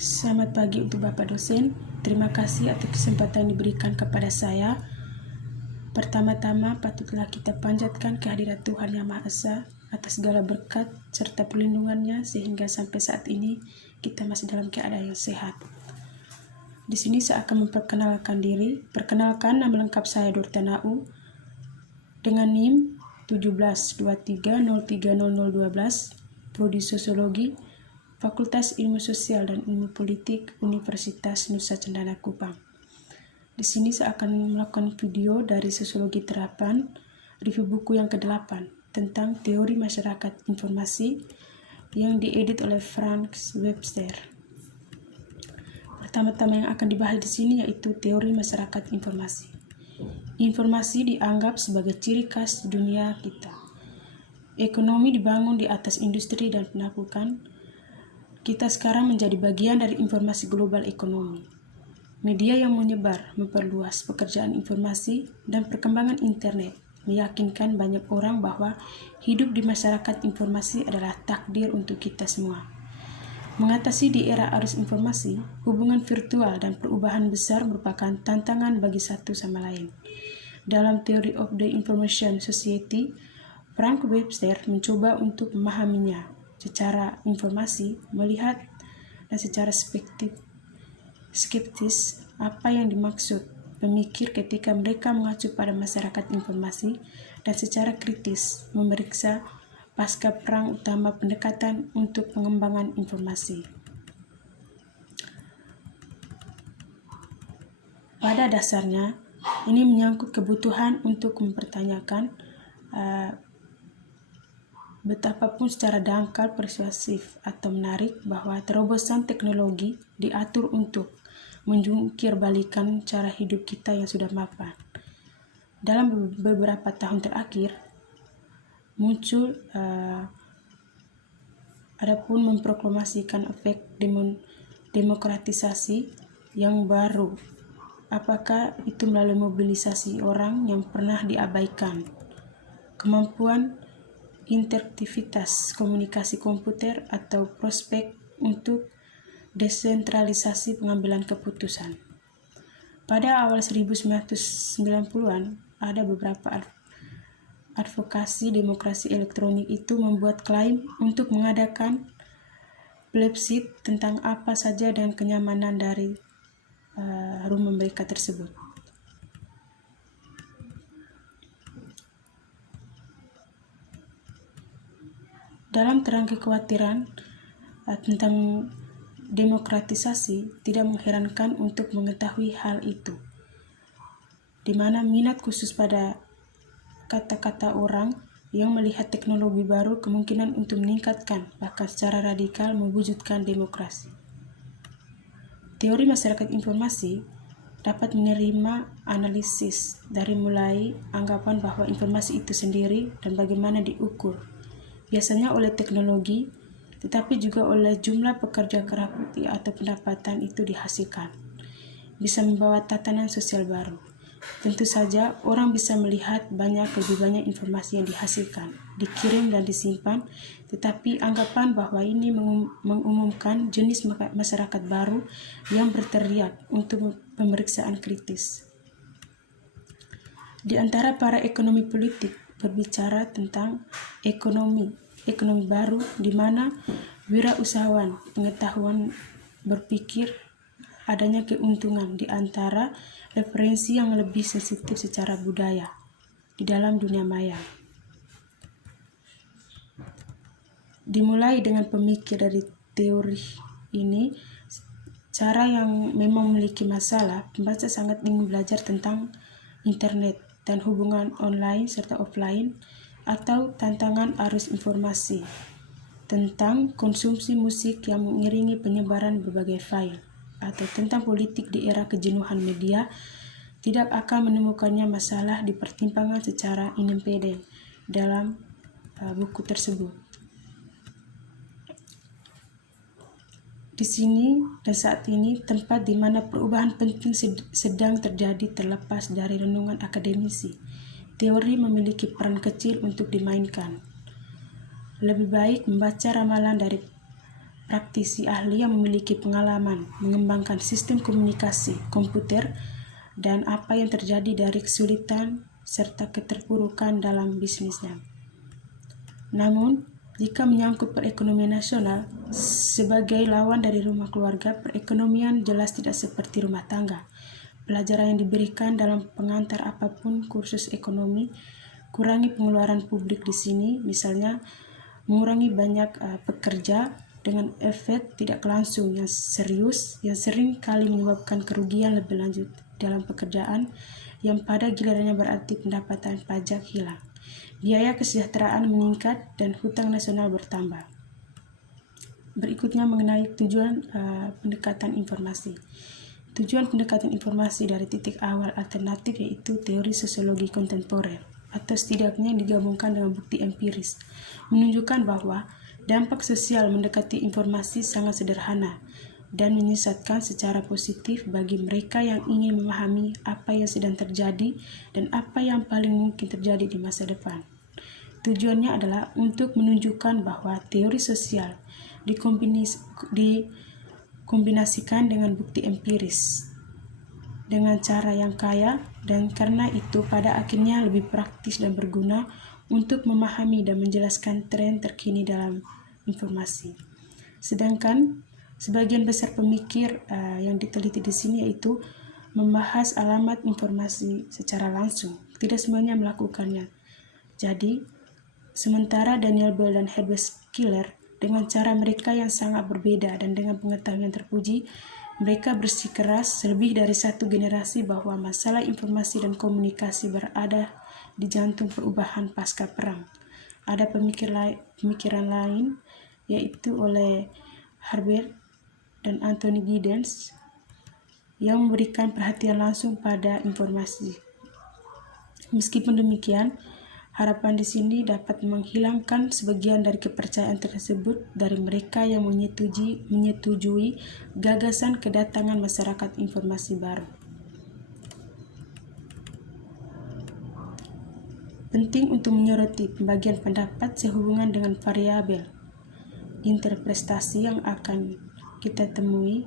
Selamat pagi untuk Bapak dosen. Terima kasih atas kesempatan yang diberikan kepada saya. Pertama-tama patutlah kita panjatkan kehadirat Tuhan Yang Maha Esa atas segala berkat serta perlindungannya sehingga sampai saat ini kita masih dalam keadaan yang sehat. Di sini saya akan memperkenalkan diri. Perkenalkan, nama lengkap saya Dortanau dengan NIM 1723030012, Prodi Sosiologi, Fakultas Ilmu Sosial dan Ilmu Politik, Universitas Nusa Cendana Kupang. Di sini saya akan melakukan video dari Sosiologi Terapan, review buku yang ke-8 tentang Teori Masyarakat Informasi yang diedit oleh Frank Webster. Pertama-tama yang akan dibahas di sini yaitu teori masyarakat informasi. Informasi dianggap sebagai ciri khas dunia kita. Ekonomi dibangun di atas industri dan penaklukan. Kita sekarang menjadi bagian dari informasi global ekonomi. Media yang menyebar, memperluas pekerjaan informasi, dan perkembangan internet meyakinkan banyak orang bahwa hidup di masyarakat informasi adalah takdir untuk kita semua. Mengatasi di era arus informasi, hubungan virtual dan perubahan besar merupakan tantangan bagi satu sama lain. Dalam Theory of the Information Society, Frank Webster mencoba untuk memahaminya secara informasi, melihat dan secara skeptis apa yang dimaksud pemikir ketika mereka mengacu pada masyarakat informasi, dan secara kritis memeriksa pasca perang utama pendekatan untuk pengembangan informasi. Pada dasarnya, ini menyangkut kebutuhan untuk mempertanyakan betapapun secara dangkal, persuasif, atau menarik bahwa terobosan teknologi diatur untuk menjungkir balikan cara hidup kita yang sudah mapan. Dalam beberapa tahun terakhir, muncul adapun memproklamasikan efek demokratisasi yang baru. Apakah itu melalui mobilisasi orang yang pernah diabaikan, kemampuan interaktivitas komunikasi komputer, atau prospek untuk desentralisasi pengambilan keputusan. Pada awal 1990-an, ada beberapa advokasi demokrasi elektronik itu membuat klaim untuk mengadakan plebiscit tentang apa saja dan kenyamanan dari rumah mereka tersebut. Dalam terang kekhawatiran tentang demokratisasi, tidak mengherankan untuk mengetahui hal itu, di mana minat khusus pada kata-kata orang yang melihat teknologi baru kemungkinan untuk meningkatkan, bahkan secara radikal mewujudkan demokrasi. Teori masyarakat informasi dapat menerima analisis dari mulai anggapan bahwa informasi itu sendiri dan bagaimana diukur, biasanya oleh teknologi, tetapi juga oleh jumlah pekerja keras putih atau pendapatan itu dihasilkan. Bisa membawa tatanan sosial baru. Tentu saja, orang bisa melihat lebih banyak informasi yang dihasilkan, dikirim dan disimpan, tetapi anggapan bahwa ini mengumumkan jenis masyarakat baru yang berteriak untuk pemeriksaan kritis. Di antara para ekonomi politik berbicara tentang ekonomi baru, di mana wirausahawan pengetahuan berpikir adanya keuntungan di antara referensi yang lebih sensitif secara budaya di dalam dunia maya. Dimulai dengan pemikir dari teori ini, cara yang memang memiliki masalah, pembaca sangat ingin belajar tentang internet dan hubungan online serta offline, atau tantangan arus informasi, tentang konsumsi musik yang mengiringi penyebaran berbagai file, atau tentang politik di era kejenuhan media, tidak akan menemukannya masalah di pertimbangan secara independen dalam buku tersebut. Di sini dan saat ini tempat di mana perubahan penting sedang terjadi terlepas dari renungan akademisi. Teori memiliki peran kecil untuk dimainkan. Lebih baik membaca ramalan dari praktisi ahli yang memiliki pengalaman mengembangkan sistem komunikasi komputer dan apa yang terjadi dari kesulitan serta keterpurukan dalam bisnisnya. Namun, jika menyangkut perekonomian nasional, sebagai lawan dari rumah keluarga, perekonomian jelas tidak seperti rumah tangga. Pelajaran yang diberikan dalam pengantar apapun kursus ekonomi, kurangi pengeluaran publik di sini, misalnya mengurangi banyak pekerja dengan efek tidak langsung yang serius yang sering kali menyebabkan kerugian lebih lanjut dalam pekerjaan yang pada gilirannya berarti pendapatan pajak hilang, biaya kesejahteraan meningkat, dan hutang nasional bertambah. Berikutnya mengenai tujuan pendekatan informasi. Tujuan pendekatan informasi dari titik awal alternatif yaitu teori sosiologi kontemporer, atau setidaknya yang digabungkan dengan bukti empiris, menunjukkan bahwa dampak sosial mendekati informasi sangat sederhana dan menyesatkan secara positif bagi mereka yang ingin memahami apa yang sedang terjadi dan apa yang paling mungkin terjadi di masa depan. Tujuannya adalah untuk menunjukkan bahwa teori sosial dikombinasikan dengan bukti empiris dengan cara yang kaya, dan karena itu pada akhirnya lebih praktis dan berguna untuk memahami dan menjelaskan tren terkini dalam informasi. Sedangkan sebagian besar pemikir yang diteliti di sini yaitu membahas alamat informasi secara langsung. Tidak semuanya melakukannya. Jadi, sementara Daniel Bell dan Herbert Schiller dengan cara mereka yang sangat berbeda dan dengan pengetahuan yang terpuji, mereka bersikeras lebih dari satu generasi bahwa masalah informasi dan komunikasi berada di jantung perubahan pasca perang. Ada pemikiran lain, yaitu oleh Herbert dan Anthony Giddens, yang memberikan perhatian langsung pada informasi. Meskipun demikian, harapan di sini dapat menghilangkan sebagian dari kepercayaan tersebut dari mereka yang menyetujui gagasan kedatangan masyarakat informasi baru. Penting untuk menyoroti pembagian pendapat sehubungan dengan variabel interpretasi yang akan kita temui.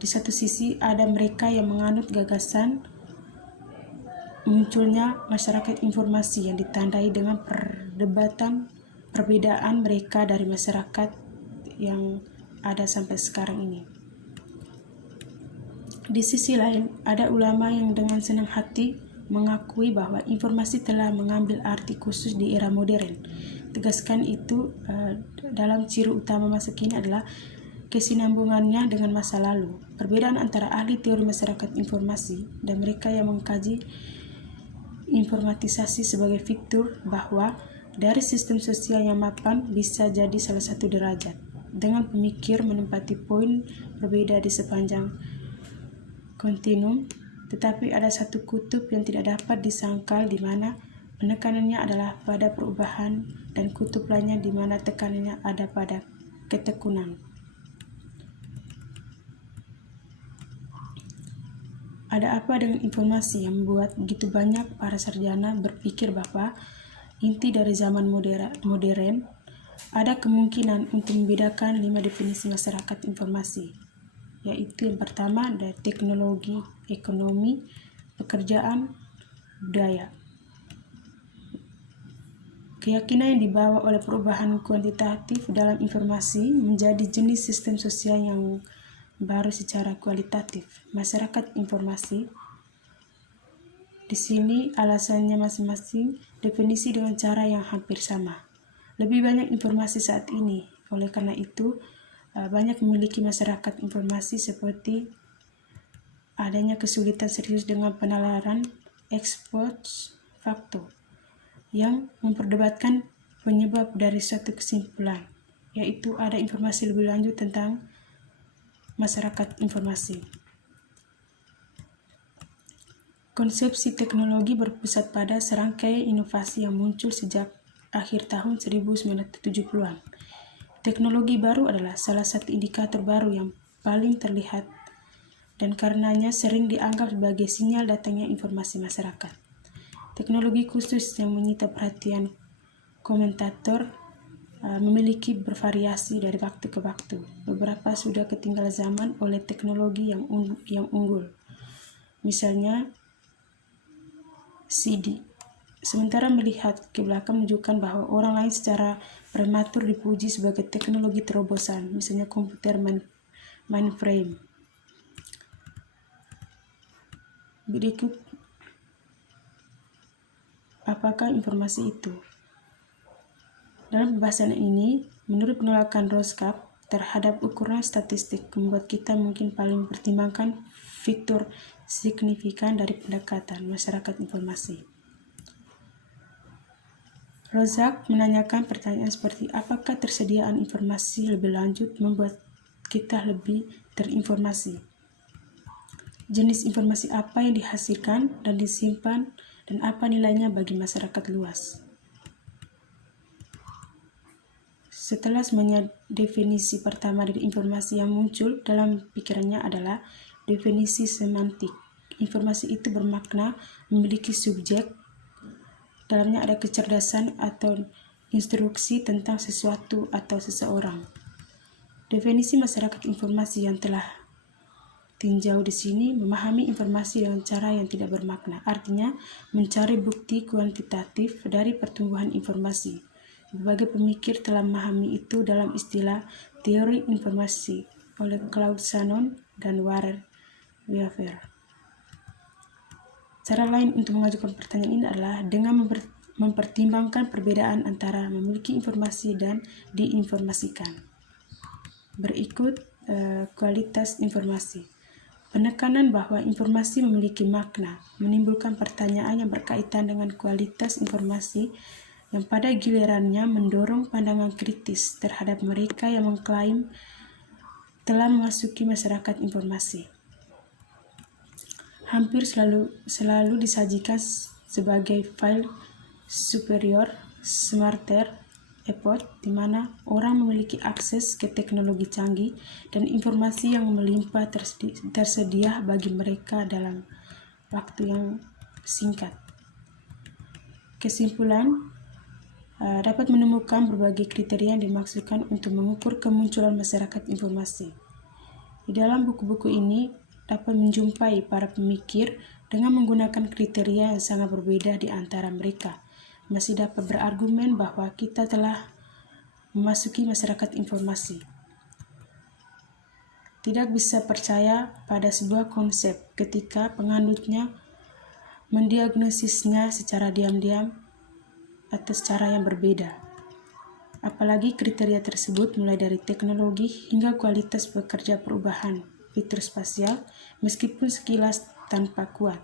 Di satu sisi ada mereka yang menganut gagasan munculnya masyarakat informasi yang ditandai dengan perbedaan mereka dari masyarakat yang ada sampai sekarang ini. Di sisi lain, ada ulama yang dengan senang hati mengakui bahwa informasi telah mengambil arti khusus di era modern. Tegaskan itu dalam ciri utama masa kini adalah kesinambungannya dengan masa lalu. Perbedaan antara ahli teori masyarakat informasi dan mereka yang mengkaji informatisasi sebagai fitur bahwa dari sistem sosial yang mapan bisa jadi salah satu derajat, dengan pemikir menempati poin berbeda di sepanjang kontinum, tetapi ada satu kutub yang tidak dapat disangkal di mana penekanannya adalah pada perubahan dan kutub lainnya di mana tekanannya ada pada ketekunan. Ada apa dengan informasi yang membuat begitu banyak para sarjana berpikir bahwa inti dari zaman modern ada kemungkinan untuk membedakan 5 definisi masyarakat informasi, yaitu yang pertama dari teknologi, ekonomi, pekerjaan, budaya. Keyakinan yang dibawa oleh perubahan kuantitatif dalam informasi menjadi jenis sistem sosial yang baru secara kualitatif. Masyarakat informasi. Di sini alasannya masing-masing definisi dengan cara yang hampir sama. Lebih banyak informasi saat ini. Oleh karena itu, banyak memiliki masyarakat informasi seperti adanya kesulitan serius dengan penalaran ex post facto yang memperdebatkan penyebab dari suatu kesimpulan, yaitu ada informasi lebih lanjut tentang masyarakat informasi. Konsepsi teknologi berpusat pada serangkaian inovasi yang muncul sejak akhir tahun 1970-an. Teknologi baru adalah salah satu indikator baru yang paling terlihat dan karenanya sering dianggap sebagai sinyal datangnya informasi masyarakat. Teknologi khusus yang menyita perhatian komentator memiliki bervariasi dari waktu ke waktu. Beberapa sudah ketinggalan zaman oleh teknologi yang unggul. Misalnya CD. Sementara melihat ke belakang menunjukkan bahwa orang lain secara prematur dipuji sebagai teknologi terobosan, misalnya komputer mainframe. Berikut apakah informasi itu? Dalam pembahasan ini, menurut penolakan Roscoe terhadap ukuran statistik membuat kita mungkin paling mempertimbangkan fitur signifikan dari pendekatan masyarakat informasi. Roscoe menanyakan pertanyaan seperti apakah tersediaan informasi lebih lanjut membuat kita lebih terinformasi? Jenis informasi apa yang dihasilkan dan disimpan dan apa nilainya bagi masyarakat luas? Setelah semuanya, definisi pertama dari informasi yang muncul dalam pikirannya adalah definisi semantik. Informasi itu bermakna, memiliki subjek, dalamnya ada kecerdasan atau instruksi tentang sesuatu atau seseorang. Definisi masyarakat informasi yang telah tinjau di sini memahami informasi dengan cara yang tidak bermakna, artinya mencari bukti kuantitatif dari pertumbuhan informasi. Berbagai pemikir telah memahami itu dalam istilah teori informasi oleh Claude Shannon dan Warren Weaver. Cara lain untuk mengajukan pertanyaan ini adalah dengan mempertimbangkan perbedaan antara memiliki informasi dan diinformasikan. Berikut kualitas informasi. Penekanan bahwa informasi memiliki makna menimbulkan pertanyaan yang berkaitan dengan kualitas informasi yang pada gilirannya mendorong pandangan kritis terhadap mereka yang mengklaim telah memasuki masyarakat informasi. Hampir selalu disajikan sebagai file superior, smarter, effort, di mana orang memiliki akses ke teknologi canggih dan informasi yang melimpah tersedia bagi mereka dalam waktu yang singkat. Kesimpulan, dapat menemukan berbagai kriteria yang dimaksudkan untuk mengukur kemunculan masyarakat informasi. Di dalam buku-buku ini dapat menjumpai para pemikir dengan menggunakan kriteria yang sangat berbeda di antara mereka. Masih dapat berargumen bahwa kita telah memasuki masyarakat informasi. Tidak bisa percaya pada sebuah konsep ketika penganutnya mendiagnosisnya secara diam-diam atau secara yang berbeda. Apalagi kriteria tersebut mulai dari teknologi hingga kualitas pekerja perubahan fitur spasial, meskipun sekilas tanpa kuat.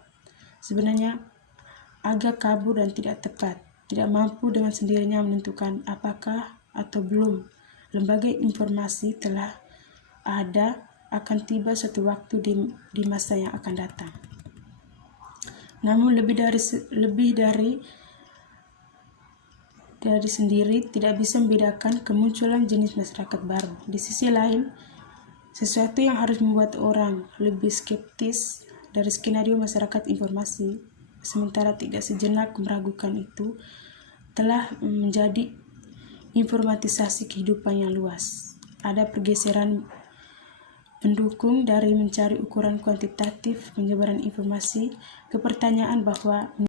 Sebenarnya agak kabur dan tidak tepat, tidak mampu dengan sendirinya menentukan apakah atau belum lembaga informasi telah ada akan tiba suatu waktu di masa yang akan datang. Namun lebih dari sendiri tidak bisa membedakan kemunculan jenis masyarakat baru. Di sisi lain, sesuatu yang harus membuat orang lebih skeptis dari skenario masyarakat informasi, sementara tidak sejenak meragukan itu, telah menjadi informatisasi kehidupan yang luas. Ada pergeseran pendukung dari mencari ukuran kuantitatif penyebaran informasi ke pertanyaan bahwa